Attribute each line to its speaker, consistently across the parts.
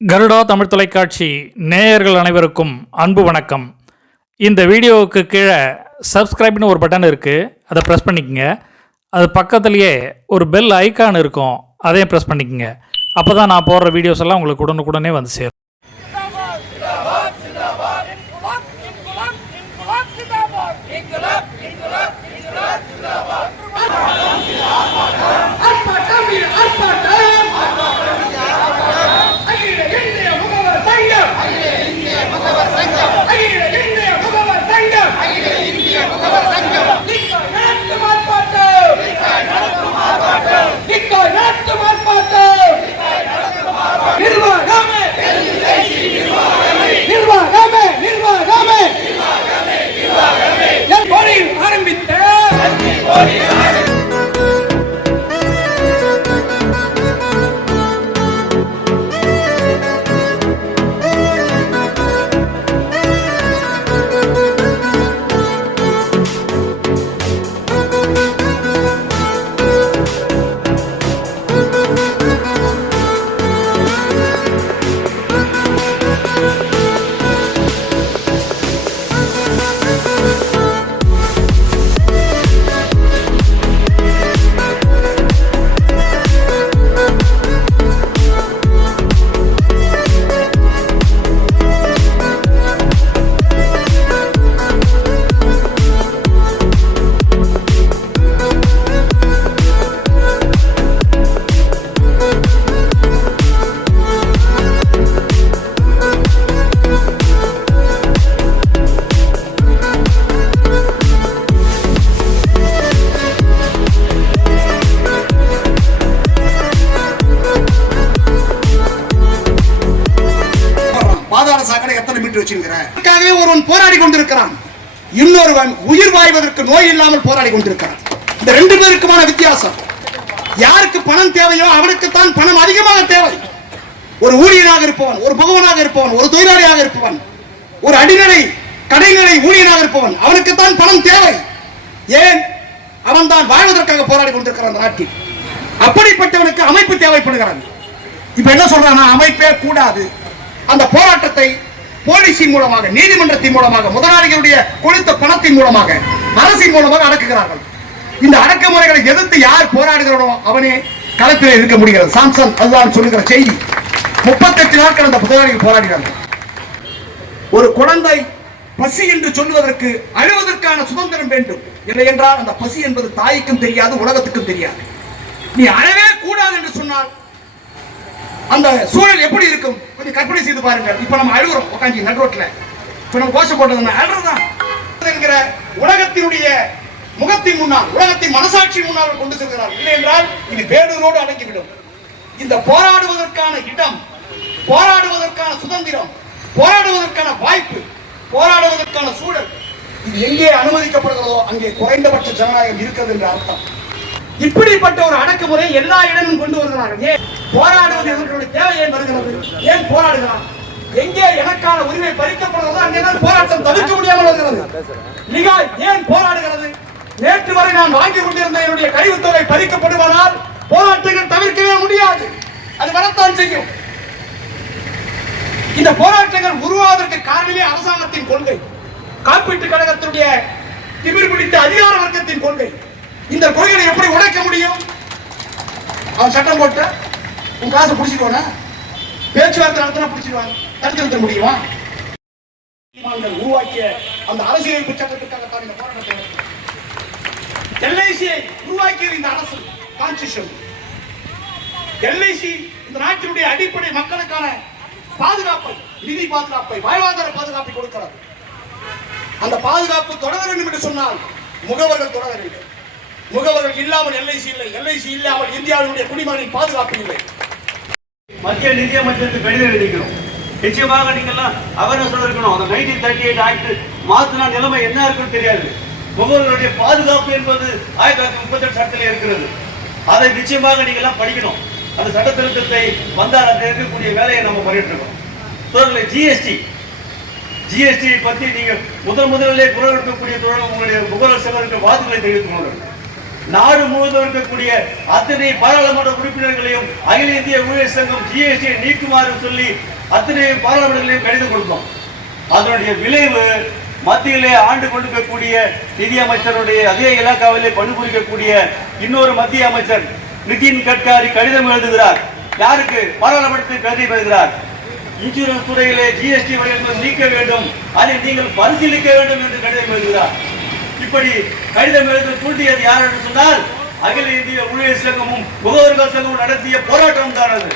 Speaker 1: கருடா தமிழ் தொலைக்காட்சி நேயர்கள் அனைவருக்கும் அன்பு வணக்கம். இந்த வீடியோவுக்கு கீழே சப்ஸ்கிரைப்னு ஒரு பட்டன் இருக்குது அதை ப்ரெஸ் பண்ணிக்கோங்க. அது பக்கத்துலேயே ஒரு பெல் ஐக்கான் இருக்கும். அதையும் ப்ரெஸ் பண்ணிக்கோங்க. அப்போ தான் நான் போடுற வீடியோஸ் எல்லாம் உங்களுக்கு உடனுக்குடனே வந்து சேரும்.
Speaker 2: yeah
Speaker 3: பாதாள சாக்கடை எத்தனை மீட்டர் வச்சிருக்கிறேன் அதுக்காகவே ஒருவன் போராடி கொண்டிருக்கிறான். இன்னொருவன் உயிர் வாழ்வதற்கு நோய் இல்லாமல் போராடி கொண்டிருக்கிறான். இந்த ரெண்டு பேருக்குமான வித்தியாசம். யாருக்கு பணம் தேவையோ அவனுக்குத்தான் பணம் அதிகமாக தேவை. ஒரு ஊழியனாக இருப்பவன் ஒரு பகவனாக இருப்பவன் ஒரு தொழிலாளியாக இருப்பவன் ஒரு அடிநிலை கடைநிலை ஊழியனாக இருப்பவன் அவனுக்குத்தான் பணம் தேவை. ஏன்? அவன் தான் வாழ்வதற்காக போராடி கொண்டிருக்கிறான் நாட்டில். அப்படிப்பட்டவனுக்கு அமைப்பு தேவைப்படுகிறான் இப்ப என்ன சொல்றான் அமைப்பே கூடாது. அந்த போராட்டத்தை போலீஸின் மூலமாக நீதிமன்றத்தின் மூலமாக முதலாளிகளுடைய கொடுத்த பணத்தின் மூலமாக அரசின் மூலமாக அடக்குகிறார்கள். இந்த அடக்குமுறைகளை எதிர்த்து யார் போராடுகிறோனோ அவனே களத்தில் இருக்க முடிகிறது. சாம்சன் அதுதான் சொல்லுகிற செய்தி. முப்பத்தெட்டு நாட்கள் அந்த முதலாளிகள் போராடினார்கள். ஒரு குழந்தை பசி என்று சொல்லுவதற்கு அழுவதற்கான சுதந்திரம் வேண்டும். இல்லை என்றால் அந்த பசி என்பது தாய்க்கும் தெரியாது உலகத்துக்கும் தெரியாது. நீ அழவே கூடாது என்று சொன்னால் அந்த சூழல் எப்படி இருக்கும்? கொஞ்சம் கற்பனை செய்து பாருங்க இப்ப நம்ம அழுகுறோம் உட்காந்து நடுரோட்ல இப்ப நம்ம கோஷம் போட்டதுன்னா அழுறதுதான். என்கிற உலகத்தினுடைய முகத்தின் முன்னால் உலகத்தின் மனசாட்சி முன்னால் கொண்டு செல்கிறார். இல்லை என்றால் இது பேடூரோடு அடங்கிவிடும் இந்த போராடுவதற்கான இடம் போராடுவதற்கான சுதந்திரம் போராடுவதற்கான வாய்ப்பு போராடுவதற்கான சூழல் இது எங்கே அனுமதிக்கப்படுகிறதோ அங்கே குறைந்தபட்ச ஜனநாயகம் இருக்கிறது என்ற அர்த்தம். இப்படிப்பட்ட ஒரு அடக்குமுறை எல்லா இடமும் கொண்டு வருகிறார்கள். ஏன் போராடுவது இவர்களுடைய தேவை ஏன் வருகிறது? ஏன் போராடுகிறான் எங்கே எனக்கான உரிமை பறிக்கப்படுகிறதோ அங்கேதான் போராட்டம் தவிர்க்க முடியாமல் வருகிறது. லிகாய் ஏன் போராடுகிறது? நேற்று வரை நான் வாங்கி கொண்டிருந்த என்னுடைய கழிவுத்தொகை பறிக்கப்படுவதால் போராட்டங்கள் தவிர்க்கவே முடியாது. அது வரத்தான் செய்யும். இந்த போராட்டங்கள் உருவாவதற்கு காரணமே அரசாங்கத்தின் கொள்கை. காப்பீட்டு கழகத்தினுடைய திமிர் பிடித்த அதிகார வர்க்கத்தின் கொள்கை. இந்த கொள்கையை எப்படி உடைக்க முடியும்? அவன் சட்டம் போட்ட உன் காசை பிடிச்சிடுவானா பேச்சுவார்த்தை நடத்தினா பிடிச்சிடுவாங்க. தடுத்து நிறுத்த முடியுமா? உருவாக்கிய அந்த அரசியலமைப்பு சட்டத்துக்காகத்தான் இந்த போராட்டத்தை எல்ஐசியை உருவாக்கியது இந்த அரசு கான்ஸ்டியூஷன் எல்ஐசி இந்த நாட்டினுடைய அடிப்படை மக்களுக்கான பாதுகாப்பை நிதி பாதுகாப்பை வாழ்வாதார பாதுகாப்பை கொடுக்கிறது. அந்த பாதுகாப்பு தொடர வேண்டும் என்று சொன்னால் முகவர்கள் தொடர வேண்டும். முகவர்கள் இல்லாமல் எல்ஐசி இல்லை. எல்ஐசி இல்லாமல் இந்தியாவினுடைய குடிமகனின் பாதுகாப்பு இல்லை.
Speaker 4: மத்திய நிதியமைச்சருக்கு கடிதம் எழுதிக்கிறோம். நிச்சயமாக நீங்கள்லாம் அவேர்னஸ் இருக்கணும். அந்த நைன்டீன் தேர்ட்டி எயிட் ஆக்ட் மாத்தினா நிலைமை என்ன இருக்குன்னு தெரியாது. முகவர்களுடைய பாதுகாப்பு என்பது ஆயிரத்தி தொள்ளாயிரத்தி முப்பத்தெட்டு சட்டத்தில் இருக்கிறது. அதை நிச்சயமாக நீங்கள்லாம் படிக்கணும். அந்த சட்ட திருத்தத்தை வந்தால் அதில் இருக்கக்கூடிய வேலையை நம்ம பண்ணிட்டு இருக்கோம். சோழர்களே ஜிஎஸ்டி ஜிஎஸ்டி பத்தி நீங்க முதல் முதலிலே குரல் எடுக்கக்கூடிய தோழர் உங்களுடைய முகவர் சிலருக்கு வாதங்களை தெரிவித்துக் கொள்ளுங்கள். நாடு முழுவதும் இருக்கக்கூடிய அத்தனை பாராளுமன்ற உறுப்பினர்களையும் அகில இந்திய ஊழியர் சங்கம் ஜிஎஸ்டியை நீக்குமாறு சொல்லி அத்தனை பாராளுமன்றங்களையும் கடிதம் கொடுத்தோம். அதனுடைய விளைவு மத்தியிலே ஆண்டு கொண்டிருக்கக்கூடிய நிதி நிதியமைச்சருடைய அதே இலாக்காவிலே பணிபுரிக்கக்கூடிய இன்னொரு மத்திய அமைச்சர் நிதின் கட்காரி கடிதம் எழுதுகிறார். யாருக்கு? பாராளுமன்றத்தில் கடிதம் எழுதுகிறார் இன்சூரன்ஸ் துறையிலே ஜிஎஸ்டி வரையில் நீக்க வேண்டும். அதை நீங்கள் பரிசீலிக்க வேண்டும் என்று கடிதம் எழுதுகிறார். இப்படி கடிதம் எழுத தூண்டியது யார் என்று சொன்னால் அகில இந்திய ஊழியர் சங்கமும் முகவர்கள் சங்கமும் நடத்திய போராட்டம் தான் அது.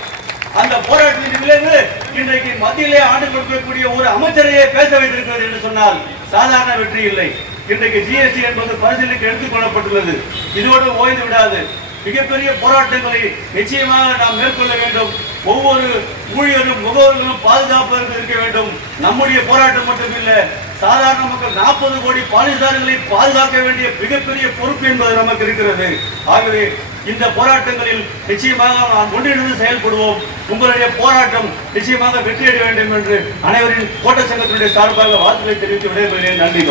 Speaker 4: அந்த போராட்டத்தின் விளைவு இன்றைக்கு மத்தியிலே ஆண்டு கொடுக்கக்கூடிய ஒரு அமைச்சரையே பேச வைத்திருக்கிறது என்று சொன்னால் சாதாரண வெற்றி இல்லை. இன்றைக்கு ஜிஎஸ்டி என்பது பரிசீலனைக்கு எடுத்துக் கொள்ளப்பட்டுள்ளது. இதோடு ஓய்ந்து விடாது. மிகப்பெரிய போராட்டங்களை நிச்சயமாக நாம் மேற்கொள்ள வேண்டும். ஒவ்வொரு ஊழியரும் முகவர்களும் பாதுகாப்பாக இருக்க வேண்டும். நம்முடைய போராட்டம் மட்டுமில்லை சாதாரண மக்கள் நாற்பது கோடி பாலிசார்களை பாதுகாக்க வேண்டிய மிகப்பெரிய பொறுப்பு என்பது நமக்கு இருக்கிறது. ஆகவே இந்த போராட்டங்களில் நிச்சயமாக நாம் ஒன்றிணைந்து செயல்படுவோம். உங்களுடைய போராட்டம் நிச்சயமாக வெற்றியடைய வேண்டும் என்று அனைவரின் கோட்ட சங்கத்தினுடைய சார்பாக வாழ்த்துக்களை தெரிவித்து விடைபெறுகிறேன். நன்றி